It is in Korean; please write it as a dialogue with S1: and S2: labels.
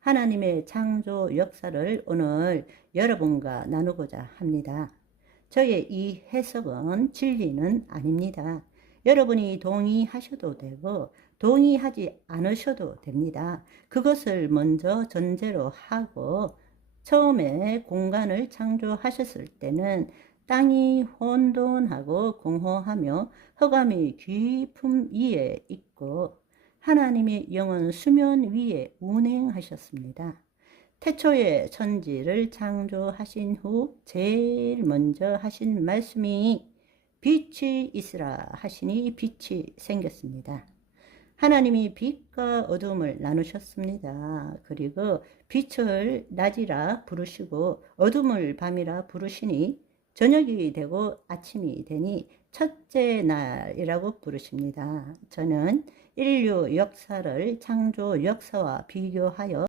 S1: 하나님의 창조 역사를 오늘 여러분과 나누고자 합니다. 저의 이 해석은 진리는 아닙니다. 여러분이 동의하셔도 되고 동의하지 않으셔도 됩니다. 그것을 먼저 전제로 하고 처음에 공간을 창조하셨을 때는 땅이 혼돈하고 공허하며 흑암이 깊음 위에 있고 하나님의 영은 수면 위에 운행하셨습니다. 태초에 천지를 창조하신 후 제일 먼저 하신 말씀이 빛이 있으라 하시니 빛이 생겼습니다. 하나님이 빛과 어둠을 나누셨습니다. 그리고 빛을 낮이라 부르시고 어둠을 밤이라 부르시니 저녁이 되고 아침이 되니 첫째 날이라고 부르십니다. 저는 인류 역사를 창조 역사와 비교하여